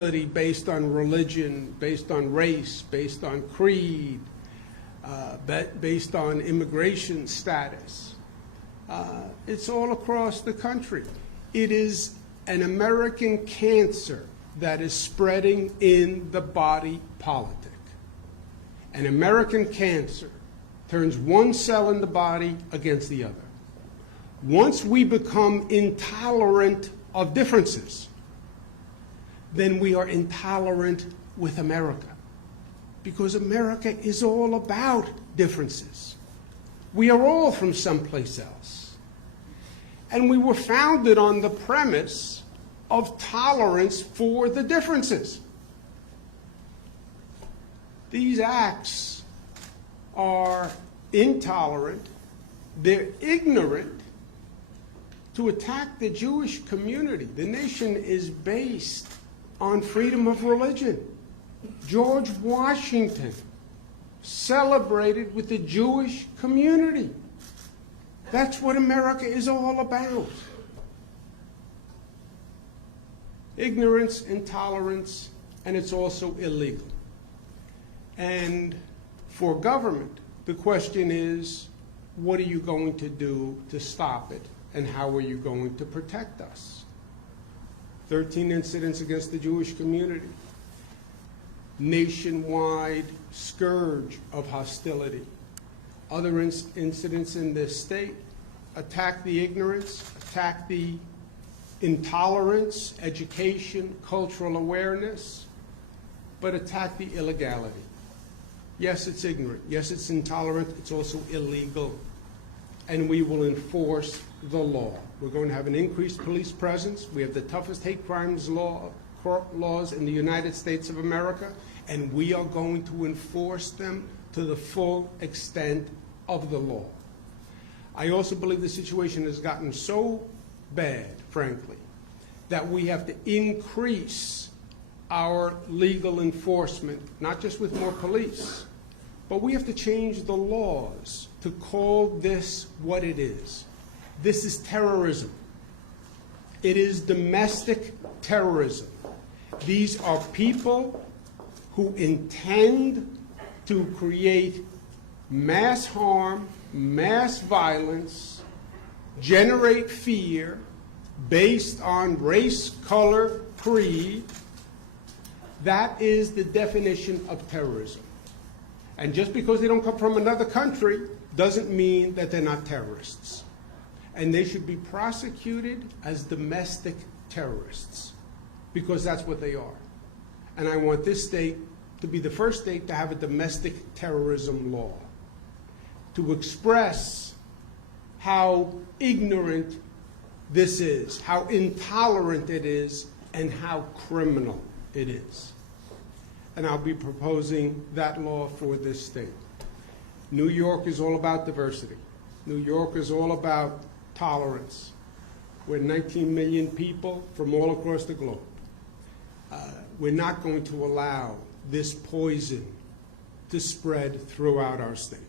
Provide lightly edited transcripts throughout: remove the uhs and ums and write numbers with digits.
based on religion, based on race, based on creed, based on immigration status. It's all across the country. It is an American cancer that is spreading in the body politic. An American cancer turns one cell in the body against the other. Once we become intolerant of differences, then we are intolerant with America, because America is all about differences. We are all from someplace else. And we were founded on the premise of tolerance for the differences. These acts are intolerant, they're ignorant. To attack the Jewish community, the nation is based on freedom of religion. George Washington celebrated with the Jewish community. That's what America is all about. Ignorance, intolerance, and it's also illegal. And for government, the question is, what are you going to do to stop it, and how are you going to protect us? 13 incidents against the Jewish community, nationwide scourge of hostility. Other incidents in this state attack the ignorance, attack the intolerance, education, cultural awareness, but attack the illegality. Yes, it's ignorant. Yes, it's intolerant. It's also illegal. And we will enforce the law. We're going to have an increased police presence. We have the toughest hate crimes laws in the United States of America, and we are going to enforce them to the full extent of the law. I also believe the situation has gotten so bad, frankly, that we have to increase our legal enforcement, not just with more police, but we have to change the laws to call this what it is. This is terrorism. It is domestic terrorism. These are people who intend to create mass harm, mass violence, generate fear based on race, color, creed. That is the definition of terrorism. And just because they don't come from another country doesn't mean that they're not terrorists. And they should be prosecuted as domestic terrorists, because that's what they are. And I want this state to be the first state to have a domestic terrorism law, to express how ignorant this is, how intolerant it is, and how criminal it is. And I'll be proposing that law for this state. New York is all about diversity. New York is all about tolerance. We're 19 million people from all across the globe. We're not going to allow this poison to spread throughout our state,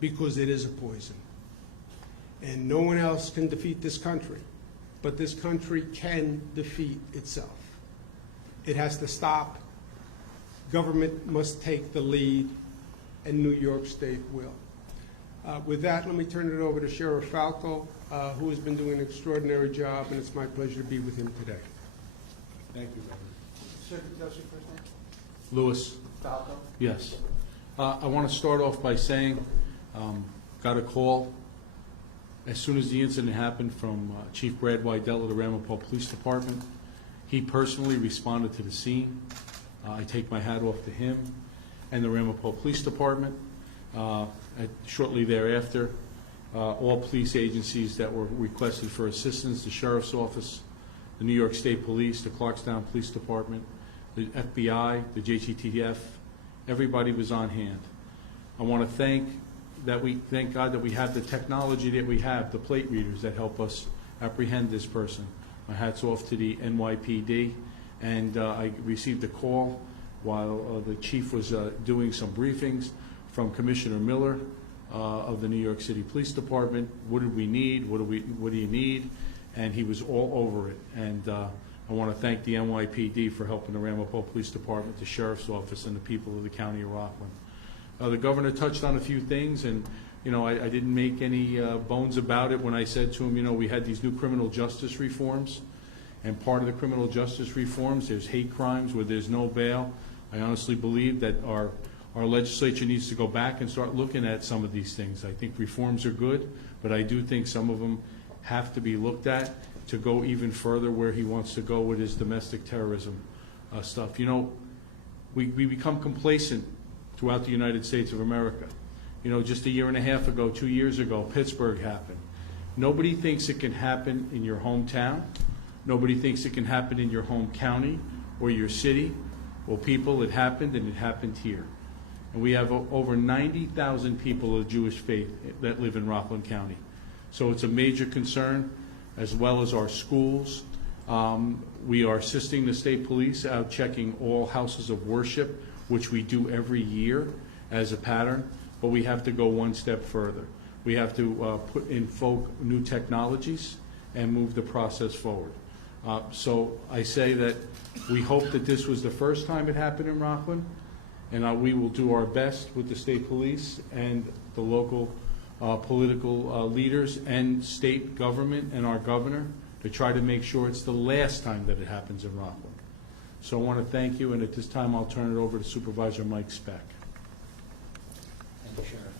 because it is a poison. And no one else can defeat this country, but this country can defeat itself. It has to stop. Government must take the lead, and New York State will. With that, let me turn it over to Sheriff Falco, who has been doing an extraordinary job, and it's my pleasure to be with him today. Thank you, Reverend. Sir, that's your first name? Lewis. Falco? Yes. I want to start off by saying, got a call as soon as the incident happened from Chief Brad Wydell of the Ramapo Police Department. He personally responded to the scene. I take my hat off to him and the Ramapo Police Department. Shortly thereafter, all police agencies that were requested for assistance, the Sheriff's Office, the New York State Police, the Clarkstown Police Department, the FBI, the JTTF, everybody was on hand. I want to thank God that we have the technology that we have, the plate readers that help us apprehend this person. My hat's off to the NYPD, and I received a call while the chief was doing some briefings from Commissioner Miller of the New York City Police Department. What did we need? What do you need? And he was all over it. And I want to thank the NYPD for helping the Ramapo Police Department, the Sheriff's Office, and the people of the County of Rockland. The Governor touched on a few things, and I didn't make any bones about it when I said to him, we had these new criminal justice reforms, and part of the criminal justice reforms, there's hate crimes where there's no bail. I honestly believe that our legislature needs to go back and start looking at some of these things. I think reforms are good, but I do think some of them have to be looked at to go even further where he wants to go with his domestic terrorism stuff. We become complacent throughout the United States of America. Just a year and a half ago, 2 years ago, Pittsburgh happened. Nobody thinks it can happen in your hometown. Nobody thinks it can happen in your home county or your city. Well, people, it happened, and it happened here. And we have over 90,000 people of Jewish faith that live in Rockland County. So it's a major concern, as well as our schools. We are assisting the state police out checking all houses of worship, which we do every year as a pattern, but we have to go one step further. We have to put in new technologies and move the process forward. So I say that we hope that this was the first time it happened in Rockland, and we will do our best with the state police and the local political leaders and state government and our governor to try to make sure it's the last time that it happens in Rockland. So I want to thank you, and at this time I'll turn it over to Supervisor Mike Speck. Thank you, Sheriff.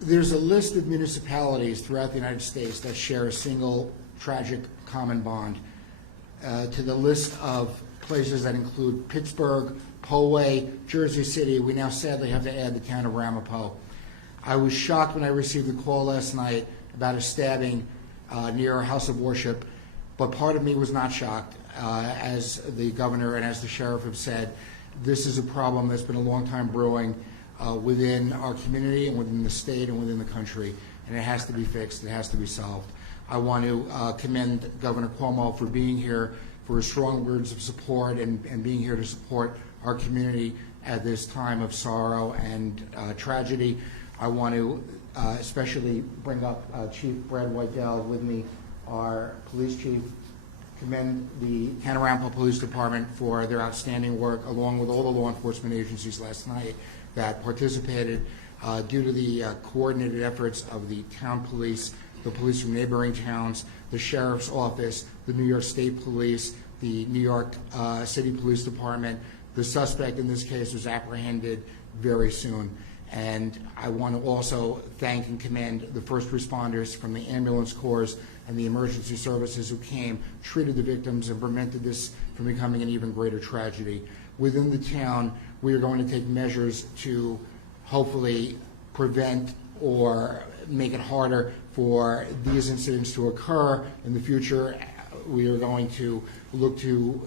There's a list of municipalities throughout the United States that share a single tragic common bond. To the list of places that include Pittsburgh, Poway, Jersey City, we now sadly have to add the town of Ramapo. I was shocked when I received the call last night about a stabbing near a house of worship, but part of me was not shocked. As the governor and as the sheriff have said, this is a problem that's been a long time brewing within our community and within the state and within the country, and it has to be fixed, it has to be solved. I want to commend Governor Cuomo for being here, for his strong words of support and being here to support our community at this time of sorrow and tragedy. I want to especially bring up Chief Brad Whitedell with me, our police chief, commend the Town of Ramapo Police Department for their outstanding work, along with all the law enforcement agencies last night that participated due to the coordinated efforts of the town police, the police from neighboring towns, the sheriff's office, the New York State Police, the New York City Police Department. The suspect in this case was apprehended very soon. And I want to also thank and commend the first responders from the ambulance corps and the emergency services who came, treated the victims, and prevented this from becoming an even greater tragedy. Within the town, we are going to take measures to hopefully prevent or make it harder for these incidents to occur in the future. We are going to look to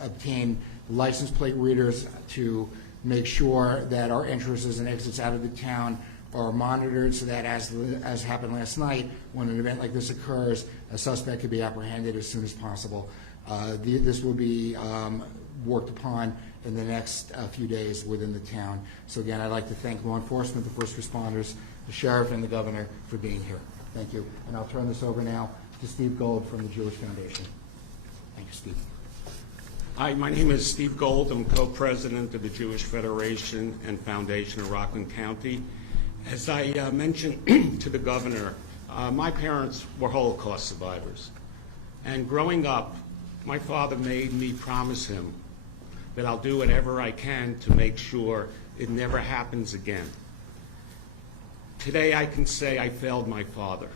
obtain license plate readers to make sure that our entrances and exits out of the town are monitored, so that as happened last night, when an event like this occurs, a suspect could be apprehended as soon as possible. This will be worked upon in the next few days within the town. So again, I'd like to thank law enforcement, the first responders, the sheriff, and the governor for being here. Thank you. And I'll turn this over now to Steve Gold from the Jewish Foundation. Thank you, Steve. Hi, my name is Steve Gold. I'm co-president of the Jewish Federation and Foundation of Rockland County. As I mentioned to the governor, my parents were Holocaust survivors. And growing up, my father made me promise him that I'll do whatever I can to make sure it never happens again. Today I can say I failed my father.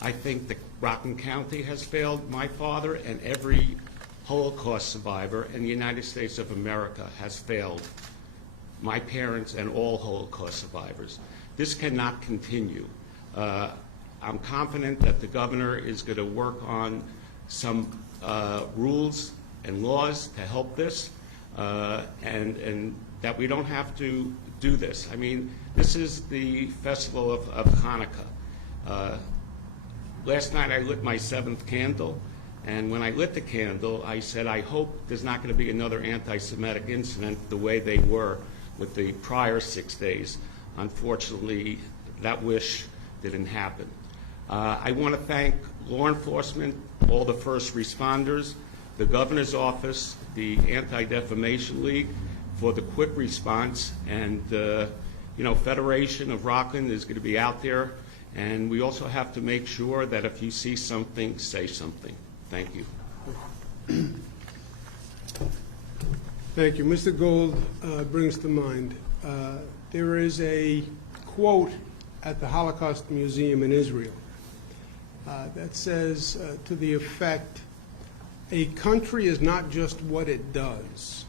I think that Rockland County has failed my father, and every Holocaust survivor in the United States of America has failed my parents and all Holocaust survivors. This cannot continue. I'm confident that the governor is going to work on some rules and laws to help this, and that we don't have to do this. I mean, this is the festival of Hanukkah. Last night I lit my 7th candle, and when I lit the candle, I said, I hope there's not going to be another anti-Semitic incident the way they were with the prior 6 days. Unfortunately, that wish didn't happen. I want to thank law enforcement, all the first responders, the governor's office, the Anti-Defamation League for the quick response, and Federation of Rockland is going to be out there, and we also have to make sure that if you see something, say something. Thank you. Thank you. Mr. Gold brings to mind, there is a quote at the Holocaust Museum in Israel that says to the effect, a country is not just what it does,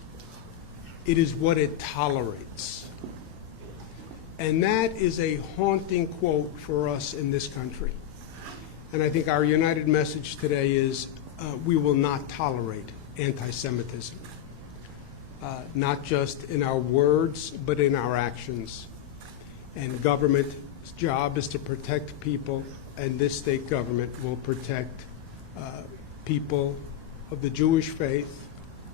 it is what it tolerates. And that is a haunting quote for us in this country. And I think our united message today is we will not tolerate anti-Semitism, not just in our words, but in our actions. And government's job is to protect people, and this state government will protect people of the Jewish faith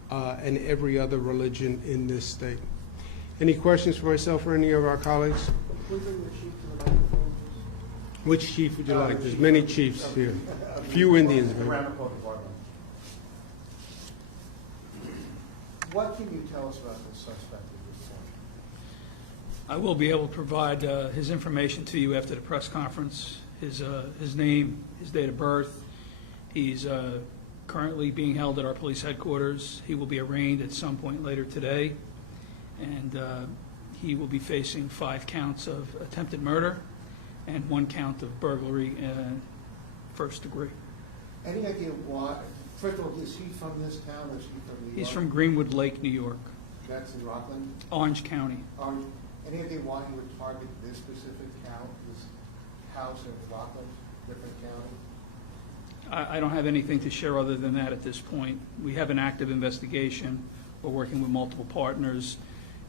and every other religion in this state. Any questions for myself or any of our colleagues? Which chief would you like? There's many chiefs here. A few Indians. What can you tell us about this suspect at this point? I will be able to provide his information to you after the press conference, his name, his date of birth. He's currently being held at our police headquarters. He will be arraigned at some point later today, and he will be facing 5 counts of attempted murder and 1 count of burglary first degree. Any idea why? First of all, is he from this town or is he from New York? He's from Greenwood Lake, New York, That's in Rockland? Orange County. Any idea why he would target this specific count, this house in Rockland, different county? I don't have anything to share other than that at this point. We have an active investigation. We're working with multiple partners.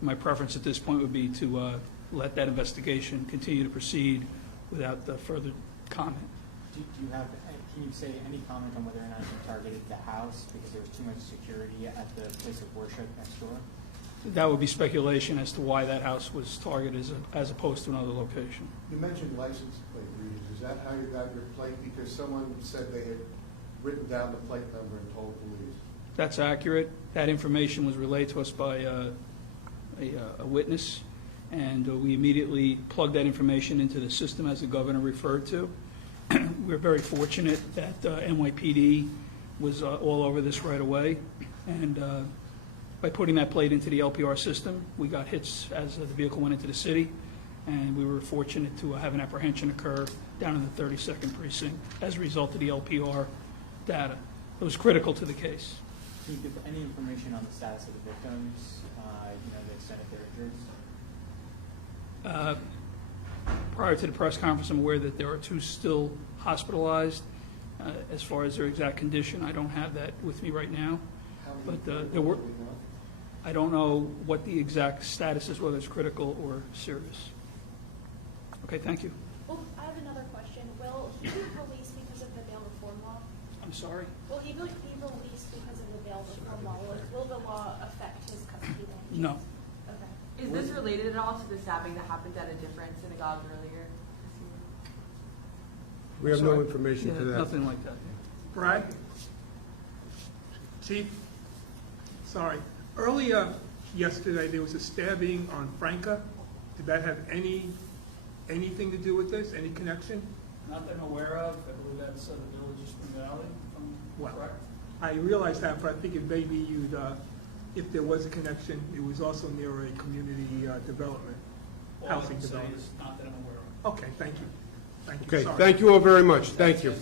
My preference at this point would be to let that investigation continue to proceed without further comment. Do you have, can you say any comment on whether or not you targeted the house because there was too much security at the place of worship next door? That would be speculation as to why that house was targeted as opposed to another location. You mentioned license plate readers. Is that how you got your plate? Because someone said they had written down the plate number and told police. That's accurate. That information was relayed to us by a witness, and we immediately plugged that information into the system as the governor referred to. We're very fortunate that NYPD was all over this right away, and by putting that plate into the LPR system, we got hits as the vehicle went into the city, and we were fortunate to have an apprehension occur down in the 32nd precinct as a result of the LPR data. It was critical to the case. Can you give any information on the status of the victims, the extent of their injuries? Prior to the press conference, I'm aware that there are 2 still hospitalized. As far as their exact condition, I don't have that with me right now. But there were, I don't know what the exact status is, whether it's critical or serious. Okay, thank you. Well, I have another question. Will he be released because of the bail reform law? I'm sorry? Will he be released because of the bail reform law? Will the law affect his custody then? No. Okay. Is this related at all to the stabbing that happened at a different synagogue earlier this year? We have no information Yeah, to that. nothing like that. Brad? Chief? Sorry. Earlier yesterday, there was a stabbing on Franca. Did that have anything to do with this? Any connection? Not that I'm aware of. I believe that's the Village of Spring Valley, if I'm Well, correct. I realize that, but I figured maybe you'd, if there was a connection, it was also near a community development, All I housing can say development. is not that I'm aware of. Okay, thank you. Thank you. Okay, Sorry. thank you all very much. Thank you.